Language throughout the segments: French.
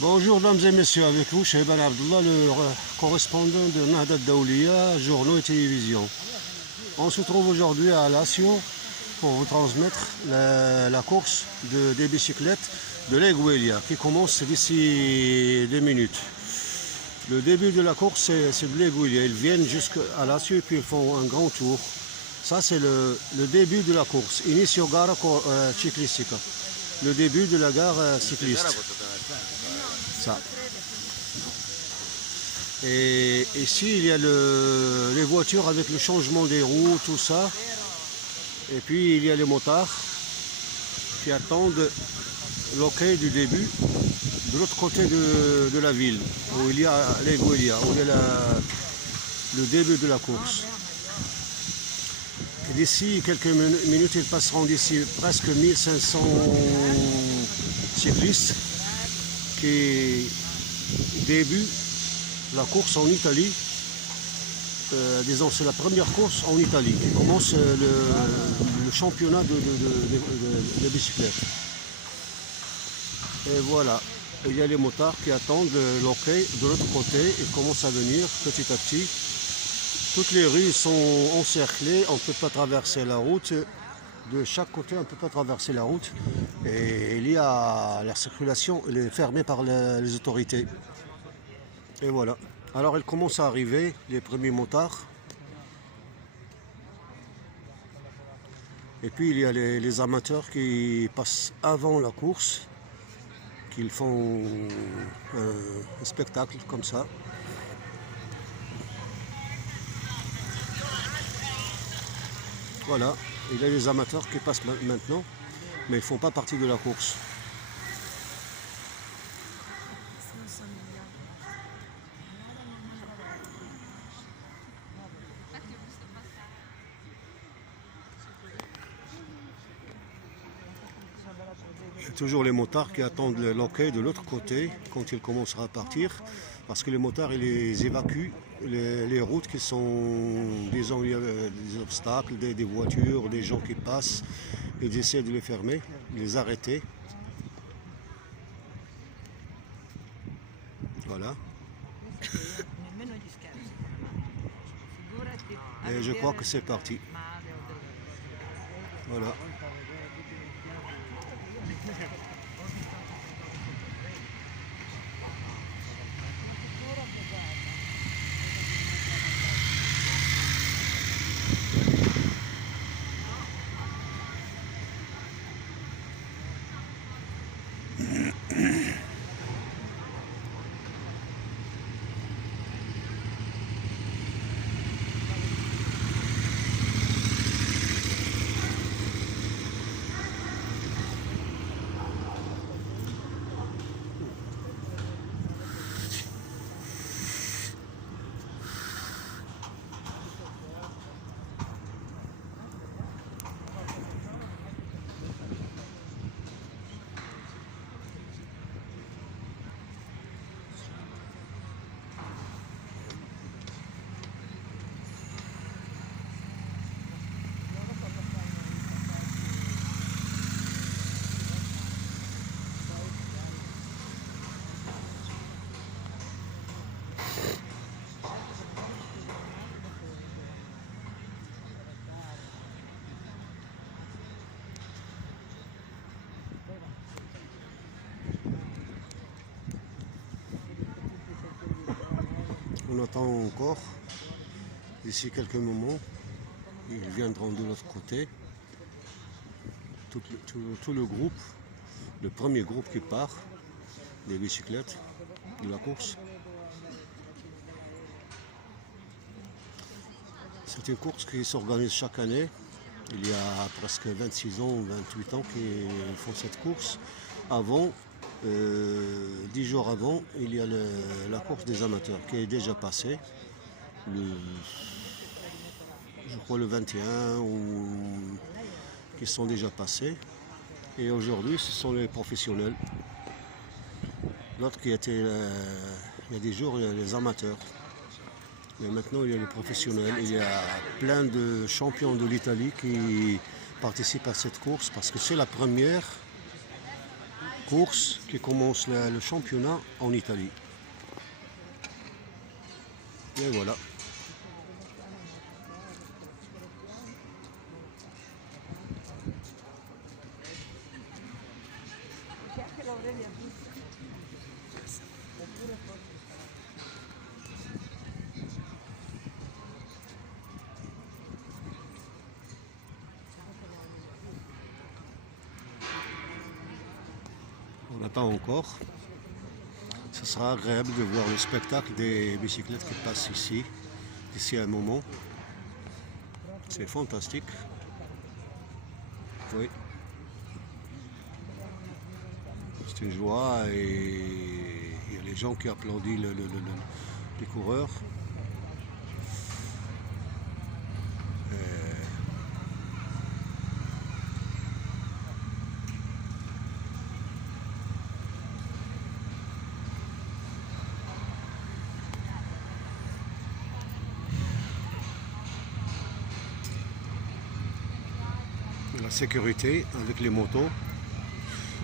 Bonjour dames et messieurs, avec vous Chehban Abdullah, le correspondant de Nahda Daoulia, journaux et télévision. On se trouve aujourd'hui à Alassio pour vous transmettre la course des bicyclettes de l'Aiguelia qui commence d'ici 2 minutes. Le début de la course c'est de l'Aiguelia, ils viennent jusqu'à Alassio et puis ils font un grand tour. Ça c'est le début de la course, Inizio gara ciclistica, le début de la gare cycliste. Ça. Et ici il y a les voitures avec le changement des roues, tout ça. Et puis il y a les motards qui attendent l'ok du début de l'autre côté de la ville, où il y a l'Aiguelia, où il y a le début de la course. D'ici quelques minutes, ils passeront d'ici presque 1500 cyclistes qui débutent la course en Italie. Disons, c'est la première course en Italie qui commence le championnat de bicyclette. Et voilà, il y a les motards qui attendent l'ok de l'autre côté et commencent à venir petit à petit. Toutes les rues sont encerclées, on ne peut pas traverser la route. De chaque côté, on ne peut pas traverser la route. Et il y a la circulation, elle est fermée par les autorités. Et voilà. Alors, ils commencent à arriver, les premiers motards. Et puis, il y a les amateurs qui passent avant la course, qui font un spectacle comme ça. Voilà, il y a les amateurs qui passent maintenant, mais ils ne font pas partie de la course. Il y a toujours les motards qui attendent l'ok de l'autre côté quand il commencera à partir, parce que les motards ils les évacuent les routes qui sont, disons, il y a des obstacles, des voitures, des gens qui passent, ils essaient de les fermer, de les arrêter. Voilà. Et je crois que c'est parti. Voilà. On attend encore, d'ici quelques moments, ils viendront de l'autre côté. Tout le groupe, le premier groupe qui part des bicyclettes de la course. C'est une course qui s'organise chaque année. Il y a presque 26 ans, 28 ans qu'ils font cette course. Avant, 10 jours avant, il y a la course des amateurs qui est déjà passée, je crois le 21, ou qui sont déjà passés. Et aujourd'hui, ce sont les professionnels. L'autre qui était, il y a des jours, il y a les amateurs. Mais maintenant, il y a les professionnels. Il y a plein de champions de l'Italie qui participent à cette course parce que c'est la première course qui commence le championnat en Italie. Et voilà. On attend encore. Ce sera agréable de voir le spectacle des bicyclettes qui passent ici, d'ici à un moment. C'est fantastique. Oui. C'est une joie et il y a les gens qui applaudissent les coureurs. La sécurité avec les motos.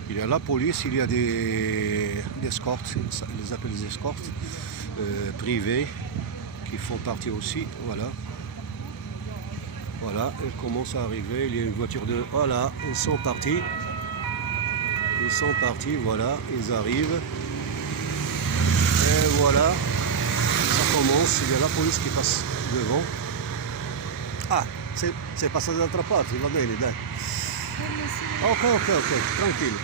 Il y a la police, il y a des escortes, ils les appellent des escortes privées qui font partie aussi. Voilà. Voilà, ils commencent à arriver. Il y a une voiture de. Voilà, ils sont partis. Ils sont partis, voilà, ils arrivent. Et voilà, ça commence. Il y a la police qui passe devant. Ah, c'est passé dall'altra parte, va bene, dai. Ok, tranquille.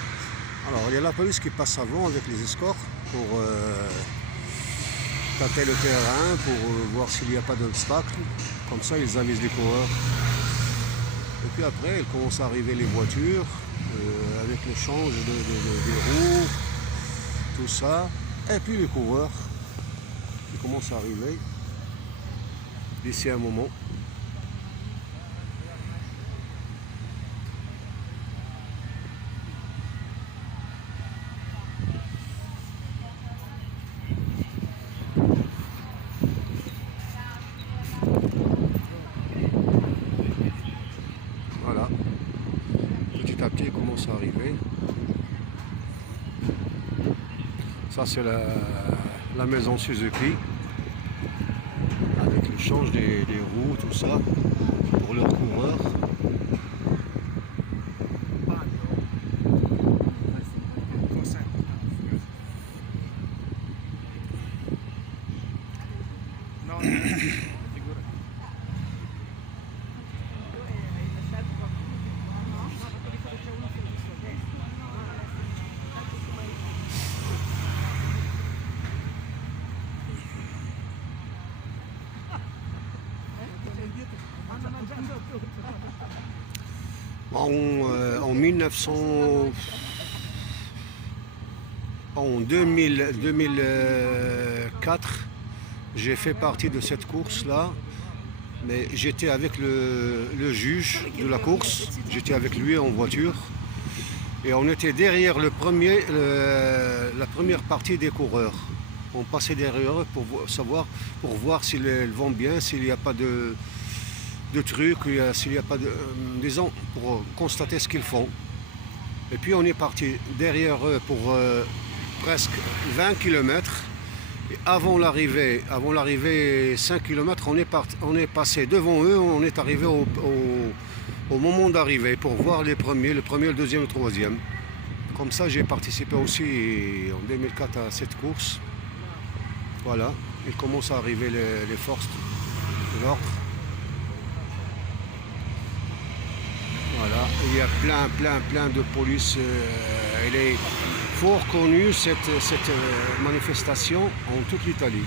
Alors, il y a la police qui passe avant avec les escorts pour tâter le terrain, pour voir s'il n'y a pas d'obstacle. Comme ça, ils avisent les coureurs. Et puis après, il commence à arriver les voitures, avec le change des roues, tout ça. Et puis les coureurs qui commencent à arriver d'ici un moment. Voilà, petit à petit il commence à arriver. Ça c'est la maison Suzuki avec le change des roues, tout ça pour leurs coureurs. En 2004, j'ai fait partie de cette course-là, mais j'étais avec le juge de la course, j'étais avec lui en voiture, et on était derrière la première partie des coureurs. On passait derrière eux pour voir s'ils vont bien, s'il n'y a pas de trucs, s'il n'y a pas de. Disons, pour constater ce qu'ils font. Et puis on est parti derrière eux pour presque 20 km. Et avant l'arrivée 5 km, on est passé devant eux, on est arrivé au moment d'arrivée pour voir le premier, le deuxième, le troisième. Comme ça, j'ai participé aussi en 2004 à cette course. Voilà, il commence à arriver les forces de l'ordre. Voilà, il y a plein de police. Elle est fort connue, cette manifestation, en toute l'Italie.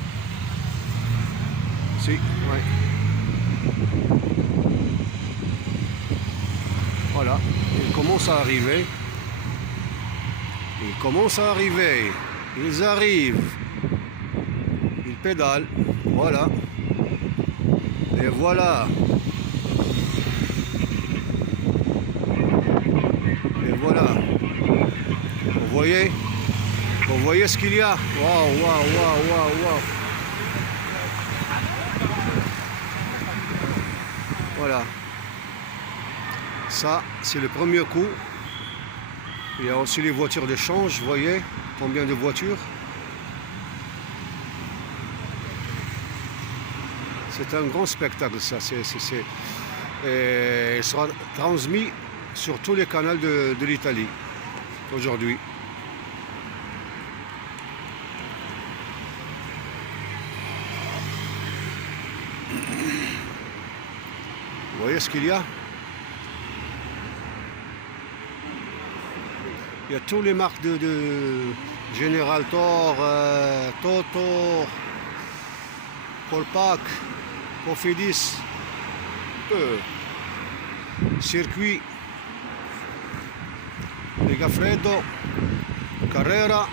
Si, ouais. Voilà, ils commencent à arriver. Ils arrivent. Ils pédalent. Voilà. Et voilà. Et voilà. Vous voyez ce qu'il y a. Waouh. Voilà. Ça, c'est le premier coup. Il y a aussi les voitures d'échange, vous voyez combien de voitures. C'est un grand spectacle ça, et il sera transmis sur tous les canaux de l'Italie aujourd'hui. Vous voyez ce qu'il y a? Il y a tous les marques de General Tor, Toto, Colpac, Cofidis, Circuit, Legafredo, Carrera.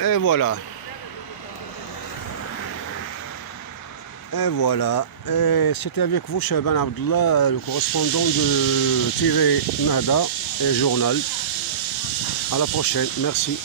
Et voilà. Et voilà. Et c'était avec vous, Chaban Abdullah, le correspondant de TV Nahda et Journal. À la prochaine. Merci.